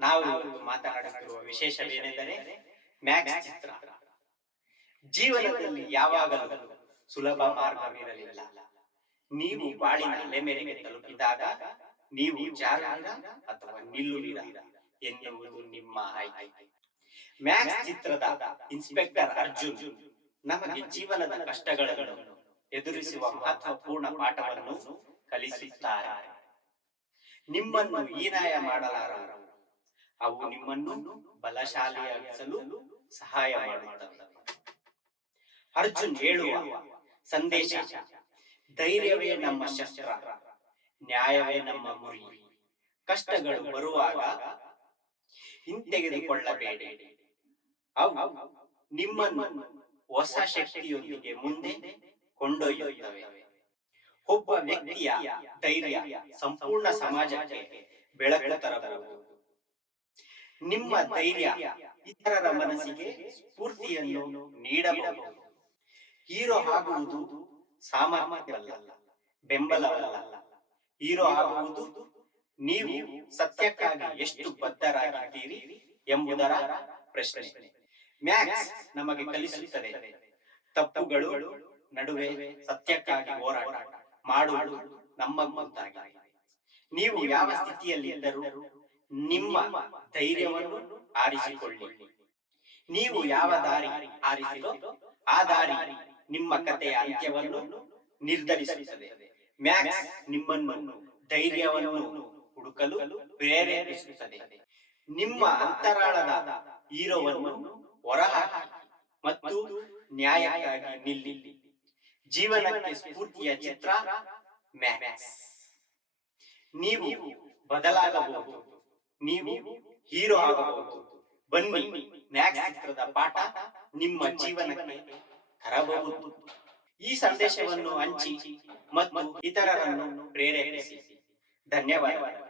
ನಾವು ಇವತ್ತು ಮಾತನಾಡುತ್ತಿರುವ ವಿಶೇಷವೇನೆಂದರೆ ಮ್ಯಾಕ್ಸ್ ಚಿತ್ರ. ಜೀವನದಲ್ಲಿ ಯಾವಾಗಲೂ ಸುಲಭ ಮಾರ್ಗವಿರಲಿಲ್ಲ. ನೀವು ಬಾಳಿನ ಅಲೆಮೇರೆಗೆ ತಲುಪಿದಾಗ ನೀವು ಜಾರುವಿರ ಅಥವಾ ನಿಲ್ಲುವಿರ ಎನ್ನುವುದು ನಿಮ್ಮ ಆಯ್ಕೆ. ಮ್ಯಾಕ್ಸ್ ಚಿತ್ರದ ಇನ್ಸ್ಪೆಕ್ಟರ್ ಅರ್ಜುನ್ ನಮಗೆ ಜೀವನದ ಕಷ್ಟಗಳನ್ನು ಎದುರಿಸುವ ಮಹತ್ವಪೂರ್ಣ ಪಾಠವನ್ನು ಕಲಿಸುತ್ತಾರೆ. ನಿಮ್ಮನ್ನು ಹೀನಾಯ ಮಾಡಲಾರರು. ಅವು ನಿಮ್ಮನ್ನು ಬಲಶಾಲಿಯಾಗಿಸಲು ಸಹಾಯ ಮಾಡುತ್ತವೆ. ಅರ್ಜುನ್ ಹೇಳುವ ಸಂದೇಶ, ಧೈರ್ಯವೇ ನಮ್ಮ ಶಸ್ತ್ರ, ನ್ಯಾಯವೇ ನಮ್ಮ ಗುರಿ ಕಷ್ಟಗಳು ಬರುವಾಗ ಹಿಂತೆಗೆದುಕೊಳ್ಳಬೇಡಿ. ಅವು ನಿಮ್ಮನ್ನು ಹೊಸ ಶಕ್ತಿಯೊಂದಿಗೆ ಮುಂದೆ ಕೊಂಡೊಯ್ಯುತ್ತವೆ. ಒಬ್ಬ ವ್ಯಕ್ತಿಯ ಧೈರ್ಯ ಸಂಪೂರ್ಣ ಸಮಾಜಕ್ಕೆ ಬೆಳಕು ತರಬಹುದು. ನಿಮ್ಮ ಧೈರ್ಯ ಇತರರ ಮನಸ್ಸಿಗೆ ಸ್ಫೂರ್ತಿಯನ್ನು ನೀಡಬಹುದು. ಹೀರೋ ಆಗುವುದು ಸಾಮರ್ಥ್ಯವಲ್ಲ ಬೆಂಬಲವಲ್ಲ. ಹೀರೋ ಆಗುವುದು ನೀವು ಸತ್ಯಕ್ಕಾಗಿ ಎಷ್ಟು ಬದ್ಧರಾಗಿದ್ದೀರಿ ಎಂಬುದರ ಪ್ರಶ್ನೆ. ಮ್ಯಾಕ್ಸ್ ನಮಗೆ ಕಲಿಸುತ್ತದೆ. ತಪ್ಪುಗಳು ನಡುವೆ ಸತ್ಯಕ್ಕಾಗಿ ಹೋರಾಟ ಮಾಡುವುದು ನಮ್ಮ ಗುರುತಾಗಿದೆ ನೀವು ಯಾವ ಸ್ಥಿತಿಯಲ್ಲಿ ಇದ್ದರೂ ನಿಮ್ಮ ಧೈರ್ಯವನ್ನು ಆರಿಸಿಕೊಳ್ಳಿ. ನೀವು ಯಾವ ದಾರಿ ಆರಿಸಿರೋ ಆ ದಾರಿ ನಿಮ್ಮ ಕಥೆಯ ಅಂತ್ಯವನ್ನು ನಿರ್ಧರಿಸುತ್ತದೆ. ಮ್ಯಾಕ್ಸ್ ನಿಮ್ಮನ್ನು ಧೈರ್ಯವನ್ನು ಹುಡುಕಲು ಪ್ರೇರೇಪಿಸುತ್ತದೆ. ನಿಮ್ಮ ಅಂತರಾಳದ ಹೀರೋವನ್ನು ಹೊರಹಾಕಿ ಮತ್ತು ನ್ಯಾಯಕ್ಕಾಗಿ ನಿಲ್ಲಿ. ಜೀವನಕ್ಕೆ ಸ್ಫೂರ್ತಿಯ ಚಿತ್ರ ನೀವು ಬದಲಾಗಬಹುದು. ನೀವು ಹೀರೋ ಆಗಬಹುದು. ಬನ್ನಿ, ಮ್ಯಾಕ್ಸ್ ಪಾಠ ನಿಮ್ಮ ಜೀವನಕ್ಕೆ ತರಬಹುದು ಈ ಸಂದೇಶವನ್ನು ಹಂಚಿ ಮತ್ತು ಇತರರನ್ನು ಪ್ರೇರೇಪಿಸಿ. ಧನ್ಯವಾದಗಳು.